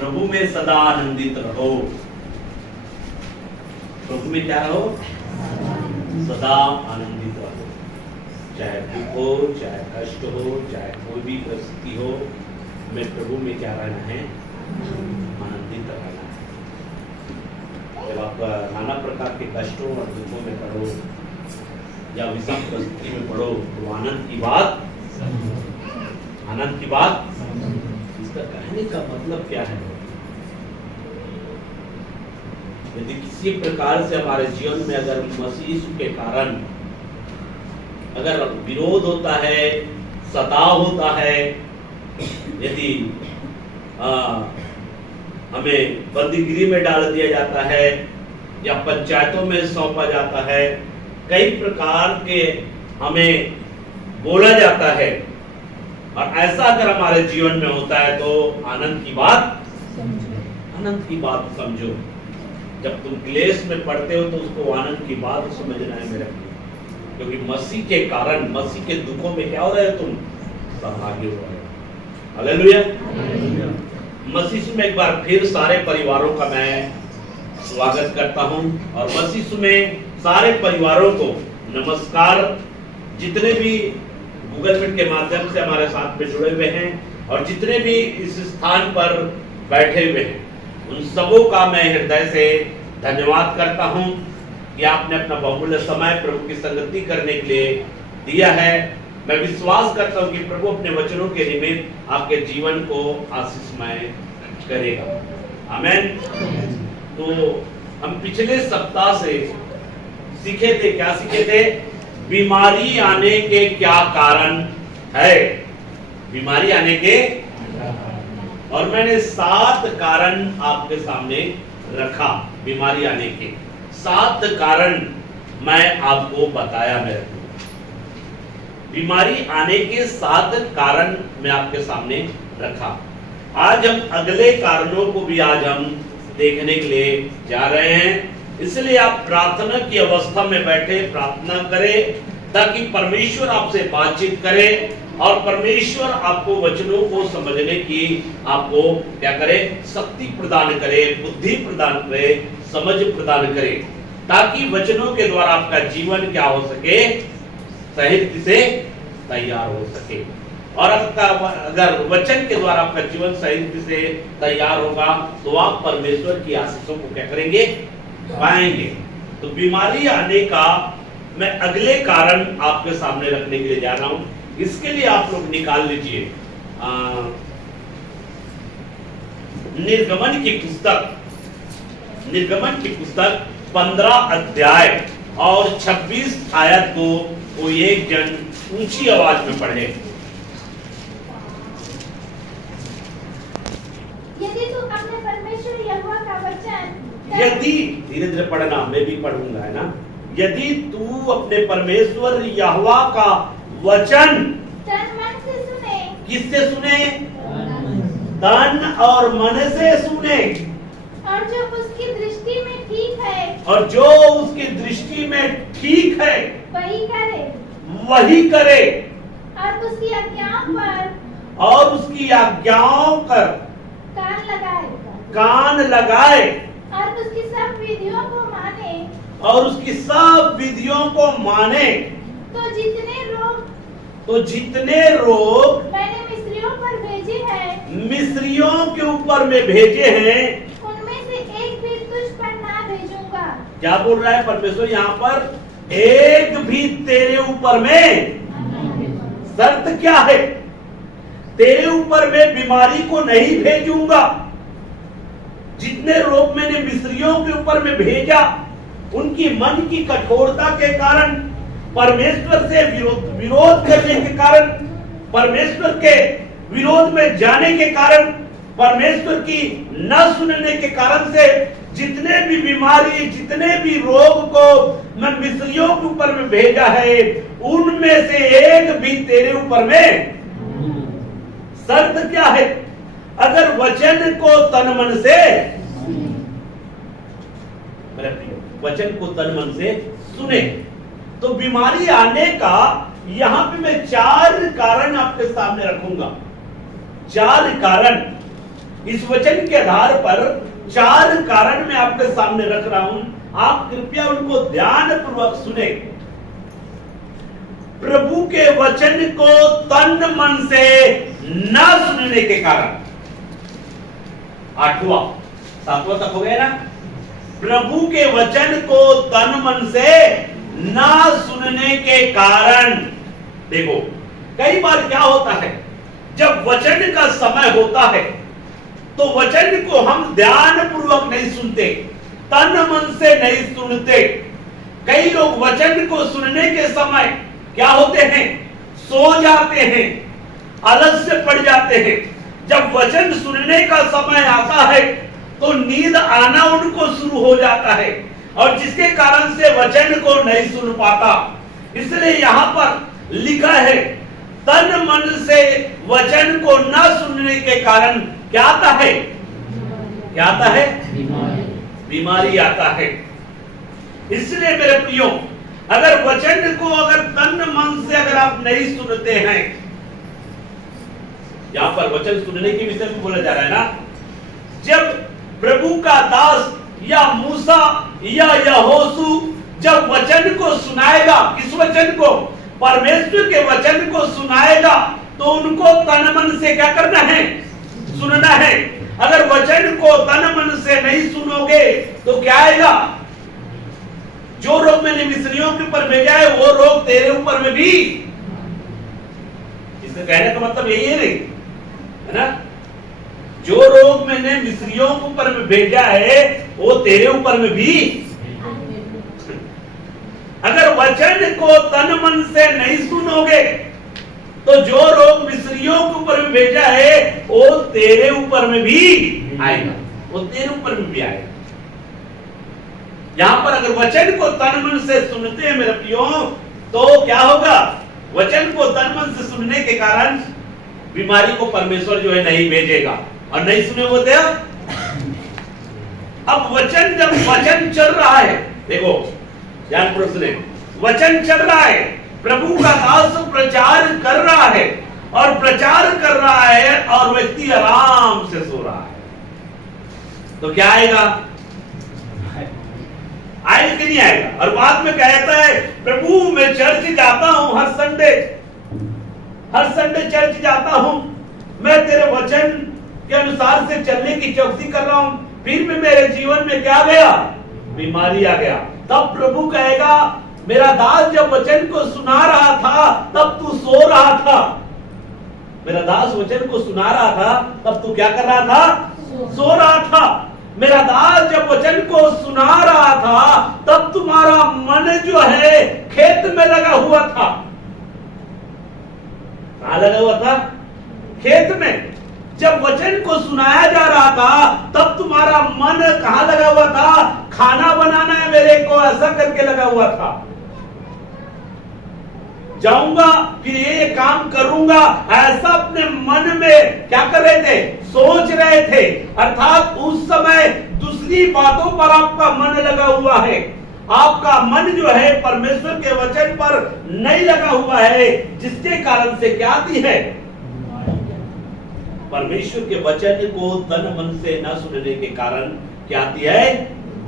प्रभु में सदा आनंदित रहो। प्रभु में क्या रहो? सदा आनंदित रहो। चाहे दुख हो, चाहे कष्ट हो, चाहे कोई भी परिस्थिति हो, हमें प्रभु में क्या रहना है? आनंदित रहना है। जब आप नाना प्रकार के कष्टों और दुखों में पड़ो या विषम परिस्थिति में पड़ो तो आनंद की बात इसका कहने का मतलब क्या है? यदि किसी प्रकार से हमारे जीवन में अगर मसीह यीशु के कारण अगर विरोध होता है, सताव होता है, यदि हमें बंदीगिरी में डाल दिया जाता है या पंचायतों में सौंपा जाता है, कई प्रकार के हमें बोला जाता है, और ऐसा अगर हमारे जीवन में होता है तो आनंद की बात समझो। जब तुम क्लेश में पड़ते हो तो उसको आनंद की बात समझना है मेरे, क्योंकि मसीह के कारण, मसीह के दुखों में क्या हो रहे हो? तुम सहभागी हो रहे हो। हालेलुया। मसीह में एक बार फिर सारे परिवारों का मैं स्वागत करता हूं, और मसीह में सारे परिवारों को नमस्कार। जितने भी गूगल मीट के माध्यम से हमारे साथ में जुड़े हुए हैं और जितने भी इस स्थान पर बैठे हुए हैं, उन सबों का मैं हृदय से धन्यवाद करता हूं कि आपने अपना बहुमूल्य समय प्रभु की संगति करने के लिए दिया है। मैं विश्वास करता हूं कि प्रभु अपने वचनों के निमित्त आपके जीवन को आशीषमय करेगा। आमीन। तो हम पिछले सप्ताह से सीखे थे, क्या सीखे थे? बीमारी आने के क्या कारण है? बीमारी आने के, और मैंने 7 कारण आपके सामने रखा। बीमारी आने के 7 कारण मैं आपको बताया। मेरे बीमारी आने के 7 कारण मैं आपके सामने रखा। आज हम अगले कारणों को भी आज हम देखने के लिए जा रहे हैं। इसलिए आप प्रार्थना की अवस्था में बैठे प्रार्थना करें, ताकि परमेश्वर आपसे बातचीत करे और परमेश्वर आपको वचनों को समझने की आपको क्या करे? शक्ति प्रदान करे, बुद्धि प्रदान करे, समझ प्रदान करे, ताकि वचनों के द्वारा आपका जीवन क्या हो सके? सही रीति से तैयार हो सके। और अगर वचन के द्वारा आपका जीवन सही रीति से तैयार होगा तो आप परमेश्वर की आशीषों को क्या करेंगे? पाएंगे। तो बीमारी आने का मैं अगले कारण आपके सामने रखने के लिए जा रहा हूं। इसके लिए आप लोग निकाल लीजिए निर्गमन की पुस्तक 15 अध्याय और 26 आयत को कोई एक जन ऊंची आवाज में पढ़े। यदि तू अपने परमेश्वर यहोवा का वचन, यदि, धीरे धीरे पढ़ना, मैं भी पढ़ूंगा, है ना? यदि तू अपने परमेश्वर यहोवा का वचन तन मन से सुने, किससे सुने? तन और मन से सुने, और जो उसकी दृष्टि में ठीक है, और जो उसकी दृष्टि में ठीक है वही करे, और उसकी आज्ञाओं पर कान लगाए, और उसकी सब विधियों को माने, तो जितने रोग मैंने मिस्रियों के ऊपर में भेजे हैं, उनमें से एक भी तुझ पर ना भेजूंगा। क्या बोल रहा है परमेश्वर यहाँ पर? एक भी तेरे ऊपर में। शर्त क्या है? तेरे ऊपर में बीमारी को नहीं भेजूंगा। जितने रोग मैंने मिस्रियों के ऊपर में भेजा, उनकी मन की कठोरता के कारण, परमेश्वर से विरोध करने के कारण, परमेश्वर के विरोध में जाने के कारण, परमेश्वर की न सुनने के कारण से जितने भी बीमारी, जितने भी रोग को मैं मिस्रियों के ऊपर में भेजा है, उनमें से एक भी तेरे ऊपर में। शर्त क्या है? अगर वचन को तन मन से, वचन को तन मन से सुने, तो बीमारी आने का यहां पे मैं 4 कारण आपके सामने रखूंगा। 4 कारण। इस वचन के आधार पर 4 कारण मैं आपके सामने रख रहा हूं, आप कृपया उनको ध्यान पूर्वक सुने। प्रभु के वचन को तन मन से न सुनने के कारण, 8वां 7वां तक हो गया ना। प्रभु के वचन को तन मन से न सुनने के कारण, देखो कई बार क्या होता है, जब वचन का समय होता है तो वचन को हम ध्यान पूर्वक नहीं सुनते, तन मन से नहीं सुनते। कई लोग वचन को सुनने के समय क्या होते हैं, सो जाते हैं, आलस्य पड़ जाते हैं। जब वचन सुनने का समय आता है तो नींद आना उनको शुरू हो जाता है, और जिसके कारण से वचन को नहीं सुन पाता। इसलिए यहां पर लिखा है, तन मन से वचन को न सुनने के कारण क्या आता है, क्या आता है, बीमारी आता है। इसलिए मेरे प्रियो, अगर वचन को अगर तन मन से अगर आप नहीं सुनते हैं, यहां पर वचन सुनने के विषय में बोला जा रहा है ना। जब प्रभु का दास या मूसा या यहोशू जब वचन को सुनाएगा, किस वचन को, परमेश्वर के वचन को सुनाएगा, तो उनको तन मन से क्या करना है, सुनना है। अगर वचन को तन मन से नहीं सुनोगे तो क्या आएगा, जो रोग मैंने मिस्रियों के ऊपर भेजा है वो रोग तेरे ऊपर में भी। इससे कहने का मतलब यही है नहीं, है ना। जो रोग मैंने मिस्रियों के ऊपर में भेजा है वो तेरे ऊपर में भी। अगर वचन को तन मन से नहीं सुनोगे तो जो रोग मिस्रियों के ऊपर में भेजा है वो तेरे ऊपर में भी आएगा, वो तेरे ऊपर में भी आएगा। यहां पर अगर वचन को तन मन से सुनते हैं मेरे प्रियो, तो क्या होगा, वचन को तन मन से सुनने के कारण बीमारी को परमेश्वर जो है नहीं भेजेगा, और नहीं सुने होते। अब वचन, जब वचन चल रहा है, देखो ध्यान पूर्वक सुने, वचन चल रहा है, प्रभु का दास प्रचार कर रहा है, और प्रचार कर रहा है और व्यक्ति आराम से सो रहा है, तो क्या आएगा, आएगा कि नहीं आएगा। और बाद में कहता है, प्रभु मैं चर्च जाता हूं, हर संडे चर्च जाता हूं, मैं तेरे वचन के अनुसार से चलने की चौकसी कर रहा हूं, फिर भी मेरे जीवन में क्या गया, बीमारी आ गया। तब प्रभु कहेगा, मेरा दास जब वचन को सुना रहा था तब तू सो रहा था। मेरा दास वचन को सुना रहा था तब तू क्या कर रहा था, सो रहा था। मेरा दास जब वचन को सुना रहा था तब तुम्हारा मन जो है खेत में लगा हुआ था। कहां लगा हुआ था, खेत में। जब वचन को सुनाया जा रहा था तब तुम्हारा मन कहां लगा हुआ था, खाना बनाना है मेरे को, ऐसा करके लगा हुआ था। जाऊंगा फिर ये काम करूंगा, ऐसा अपने मन में क्या कर रहे थे, सोच रहे थे। अर्थात उस समय दूसरी बातों पर आपका मन लगा हुआ है, आपका मन जो है परमेश्वर के वचन पर नहीं लगा हुआ है, जिसके कारण से क्या आती है, परमेश्वर के वचन को तन मन से न सुनने के कारण क्या आती है,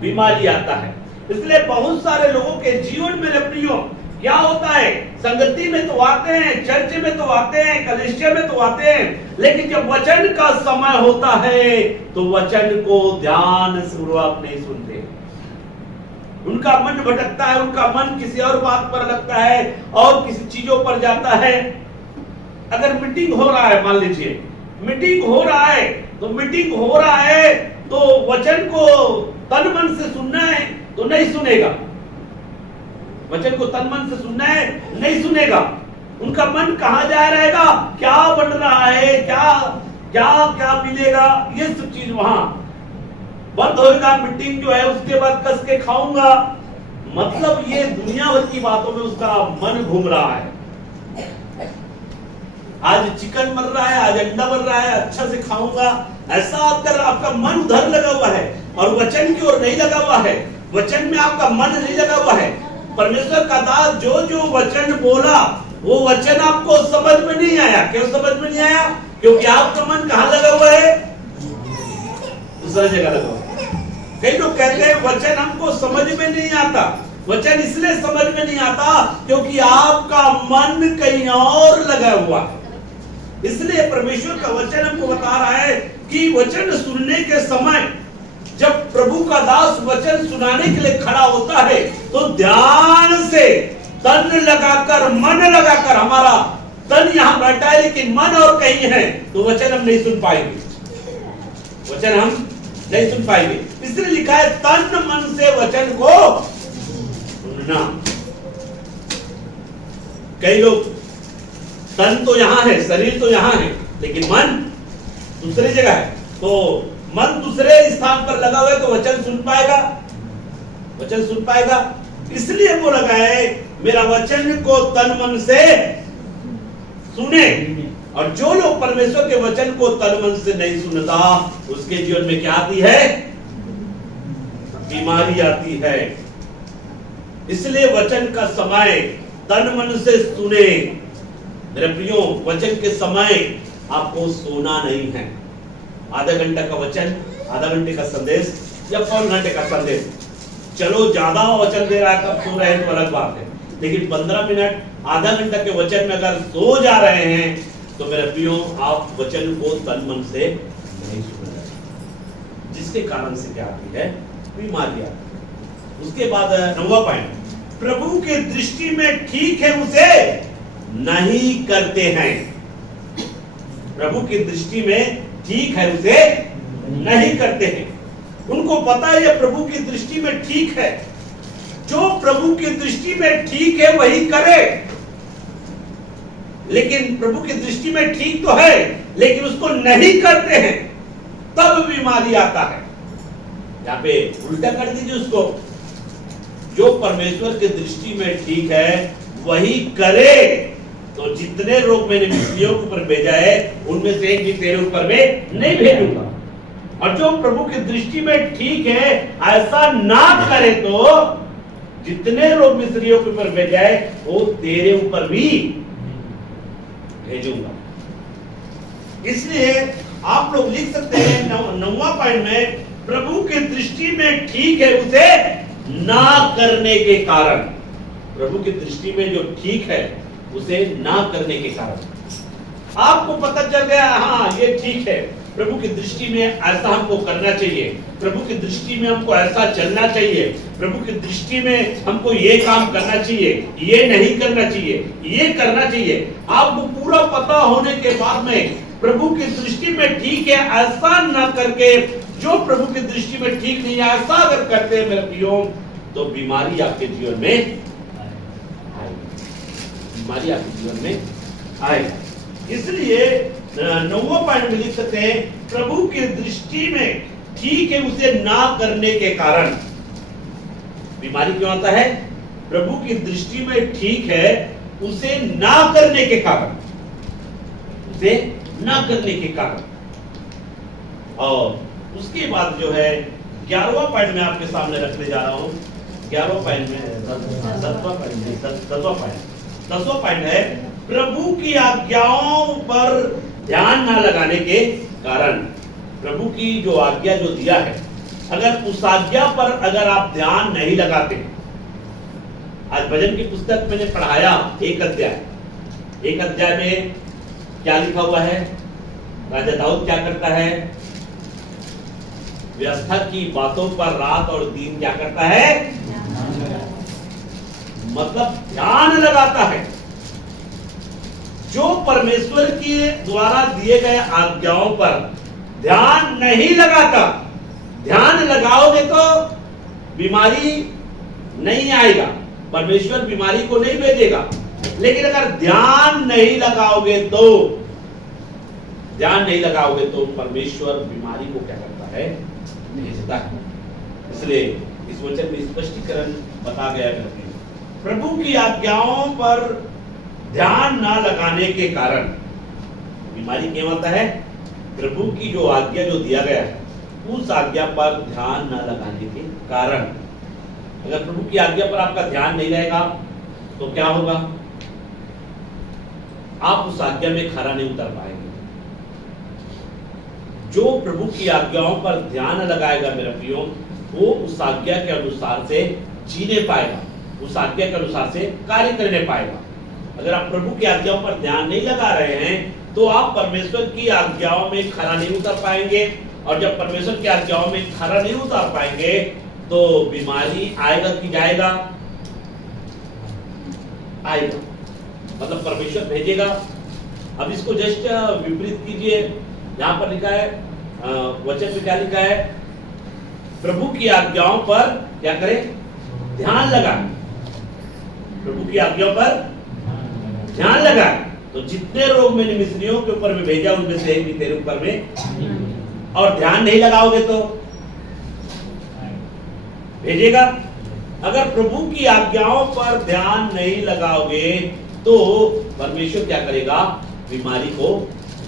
बीमारी आता है। इसलिए बहुत सारे लोगों के जीवन में प्रियो क्या होता है, संगति में तो आते हैं, चर्च में तो आते हैं, कलीसिया में तो आते हैं, लेकिन जब वचन का समय होता है तो वचन को ध्यान पूर्वक नहीं सुनते। उनका मन भटकता है, उनका मन किसी और बात पर लगता है और किसी चीजों पर जाता है। अगर मीटिंग हो रहा है, मान लीजिए मीटिंग हो रहा है, तो मीटिंग हो रहा है तो वचन को तन मन से सुनना है तो नहीं सुनेगा, वचन को तन मन से सुनना है नहीं सुनेगा। उनका मन कहां जा रहेगा, क्या बन रहा है, क्या क्या क्या मिलेगा, ये सब चीज वहां बंद होगा। मीटिंग जो है उसके बाद कस के खाऊंगा, मतलब ये दुनिया भर की बातों में उसका मन घूम रहा है। आज चिकन बन रहा है, आज अंडा बन रहा है, अच्छा से खाऊंगा, ऐसा आपका मन उधर लगा हुआ है और वचन की ओर नहीं लगा हुआ है, वचन में आपका मन नहीं लगा हुआ है। परमेश्वर का दास जो जो वचन बोला वो वचन आपको समझ में नहीं आया। क्यों समझ में नहीं आया? क्योंकि आपका मन कहां लगा हुआ है, दूसरा जगह लगाओ। कई लोग कहते हैं वचन हमको समझ में नहीं आता। वचन इसलिए समझ में नहीं आता क्योंकि आपका मन कहीं और लगा हुआ है। इसलिए परमेश्वर का वचन हमको बता रहा है कि वचन सुनने के समय जब प्रभु का दास वचन सुनाने के लिए खड़ा होता है तो ध्यान से तन लगाकर, मन लगाकर, हमारा तन यहां बैठा है लेकिन मन और कहीं है, तो वचन हम नहीं सुन पाएंगे, वचन हम नहीं सुन पाएंगे। इसलिए लिखा है तन मन से वचन को सुनना। कई लोग तन तो यहां है, शरीर तो यहां है, लेकिन मन दूसरी जगह है। तो मन दूसरे स्थान पर लगा हुआ है तो वचन सुन पाएगा, वचन सुन पाएगा। इसलिए वो लगा है मेरा वचन को तन मन से सुने। और जो लोग परमेश्वर के वचन को तन मन से नहीं सुनता उसके जीवन में क्या आती है? बीमारी आती है। इसलिए वचन का समय तन मन से सुने। मेरे प्रियो, वचन के समय आपको सोना नहीं है। आधा घंटा का वचन, आधा घंटे का संदेश या 5 घंटे का संदेश, चलो ज्यादा वचन दे रहा है तब सो रहे हैं तो अलग बात है, लेकिन 15 मिनट आधा घंटा के वचन में अगर सो जा रहे हैं तो मेरे प्रियो आप वचन को तन मन से नहीं सुन रहे, जिसके कारण से क्या आती है? बीमारियां। उसके बाद 9वां पॉइंट, प्रभु के दृष्टि में ठीक है उसे नहीं करते हैं। प्रभु की दृष्टि में ठीक है उसे नहीं करते हैं। उनको पता है यह प्रभु की दृष्टि में ठीक है। जो प्रभु की दृष्टि में ठीक है वही करे। लेकिन प्रभु की दृष्टि में ठीक तो है लेकिन उसको नहीं करते हैं, तब बीमारी आता है। यहां पे उल्टा कर दीजिए उसको, जो परमेश्वर की दृष्टि में ठीक है वही करे तो जितने रोग मैंने मिस्रियों के ऊपर भेजा है उनमें से एक भी तेरे ऊपर में नहीं भेजूंगा। और जो प्रभु की दृष्टि में ठीक है ऐसा ना करे तो जितने रोग मिस्रियों के ऊपर भेजा है वो तेरे ऊपर भी भेजूंगा। इसलिए आप लोग लिख सकते हैं 9वां पॉइंट में, प्रभु की दृष्टि में ठीक है उसे ना करने के कारण। प्रभु की दृष्टि में जो ठीक है उसे ना करने के कारण आपको पता चल गया, हाँ ये ठीक है, प्रभु की दृष्टि में ऐसा हमको करना चाहिए, प्रभु की दृष्टि में हमको ऐसा चलना चाहिए, प्रभु की दृष्टि में हमको ये काम करना चाहिए, ये नहीं करना चाहिए, ये करना चाहिए। आपको पूरा पता होने के बाद में प्रभु की दृष्टि में ठीक है ऐसा ना करके जो प्रभु की दृष्टि में ठीक नहीं है ऐसा अगर करते हैं मेरे प्रियो तो बीमारी आपके जीवन में आएगी, बीमारी आपके जीवन में आएगी। इसलिए 9वां पॉइंट में लिख सकते हैं, प्रभु की दृष्टि में ठीक है उसे ना करने के कारण बीमारी क्यों आता है? प्रभु की दृष्टि में ठीक है उसे ना करने के कारण, उसे ना करने के कारण। और उसके बाद जो है 11वां पॉइंट में आपके सामने रखने जा रहा हूं। 11वां पॉइंट में 10वां पॉइंट है, प्रभु की आज्ञाओं पर ध्यान ना लगाने के कारण। प्रभु की जो आज्ञा जो दिया है अगर उस आज्ञा पर अगर आप ध्यान नहीं लगाते, आज भजन की पुस्तक मैंने पढ़ाया एक अध्याय में क्या लिखा हुआ है? राजा दाऊद क्या करता है? व्यवस्था की बातों पर रात और दिन क्या करता है? मतलब ध्यान लगाता है। जो परमेश्वर के द्वारा दिए गए आज्ञाओं पर ध्यान नहीं लगाता, ध्यान लगाओगे तो बीमारी नहीं आएगा, परमेश्वर बीमारी को नहीं भेजेगा। लेकिन अगर ध्यान नहीं लगाओगे तो परमेश्वर बीमारी को क्या करता है? भेजता है। इसलिए इस वचन में स्पष्टीकरण बता गया है, प्रभु की आज्ञाओं पर ध्यान ना लगाने के कारण बीमारी क्यों आता है? प्रभु की जो आज्ञा जो दिया गया है उस आज्ञा पर ध्यान ना लगाने के कारण। अगर प्रभु की आज्ञा पर आपका ध्यान नहीं रहेगा तो क्या होगा? आप उस आज्ञा में खरा नहीं उतर पाएंगे। जो प्रभु की आज्ञाओं पर ध्यान लगाएगा मेरे प्रियो, वो उस आज्ञा के अनुसार से जीने पाएगा, उस आज्ञा के अनुसार से कार्य करने पाएगा। अगर आप प्रभु की आज्ञाओं पर ध्यान नहीं लगा रहे हैं तो आप परमेश्वर की आज्ञाओं में खरा नहीं उतर पाएंगे, और जब परमेश्वर की आज्ञाओं में खरा नहीं उतर पाएंगे तो बीमारी आएगा कि जाएगा? आएगा, मतलब परमेश्वर भेजेगा। अब इसको जस्ट विपरीत कीजिए, यहां पर लिखा है, वचन में क्या लिखा है? प्रभु की आज्ञाओं पर क्या करें? ध्यान लगाएं। प्रभु की आज्ञाओं पर ध्यान लगाएं। तो जितने रोग मैंने मिस्रियों के ऊपर में भेजा उनमें से एक भी तेरे ऊपर में, और ध्यान नहीं लगाओगे तो भेजेगा। अगर प्रभु की आज्ञाओं पर ध्यान नहीं लगाओगे तो परमेश्वर क्या करेगा? बीमारी को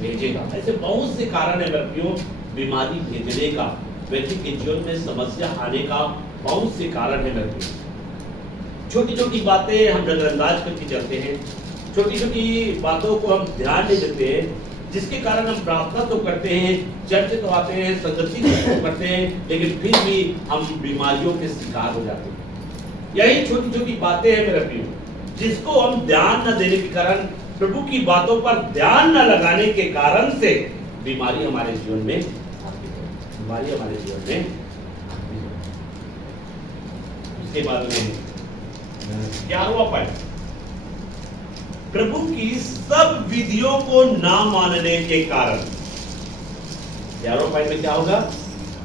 भेजेगा। ऐसे बहुत से कारण है व्यक्तियों बीमारी भेजने का, व्यक्ति के जीवन में समस्या आने का बहुत से कारण है व्यक्तियों। छोटी छोटी बातें हम नजरअंदाज करके चलते हैं, छोटी छोटी बातों को हम ध्यान नहीं देते हैं, जिसके कारण हम प्रार्थना तो करते हैं, चर्च तो आते हैं, संगति तो करते हैं, लेकिन फिर भी हम बीमारियों के शिकार हो जाते हैं। यही छोटी छोटी बातें हैं मेरे प्रियो, जिसको हम ध्यान न देने के कारण, प्रभु की बातों पर ध्यान न लगाने के कारण से बीमारी हमारे जीवन में आती है, बीमारी हमारे जीवन में आती है। उसके बाद में 11वां पॉइंट, प्रभु की सब विधियों को ना मानने के कारण। 11वां पॉइंट में क्या होगा?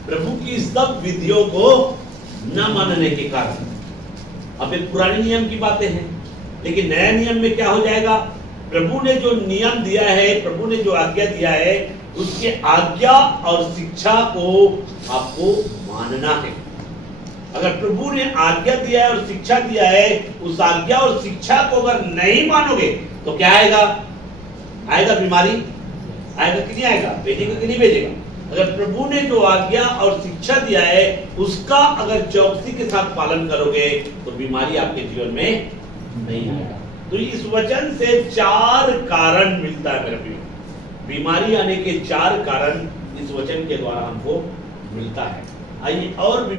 प्रभु की सब विधियों को न मानने के कारण। अब एक पुराने नियम की बातें हैं, लेकिन नया नियम में क्या हो जाएगा? प्रभु ने जो नियम दिया है, प्रभु ने जो आज्ञा दिया है, उसके आज्ञा और शिक्षा को आपको मानना है। अगर प्रभु ने आज्ञा दिया है और शिक्षा दिया है, उस आज्ञा और शिक्षा को अगर नहीं मानोगे तो क्या आएगा? आएगा बीमारी, आएगा कि नहीं आएगा? भेजेगा कि नहीं भेजेगा? अगर प्रभु ने जो आज्ञा और शिक्षा दिया है उसका अगर चौकसी के साथ पालन करोगे तो बीमारी आपके जीवन में नहीं आएगा। तो इस वचन से 4 कारण मिलता है मेरे प्रियो, बीमारी आने के 4 कारण इस वचन के द्वारा हमको मिलता है। आइए और भी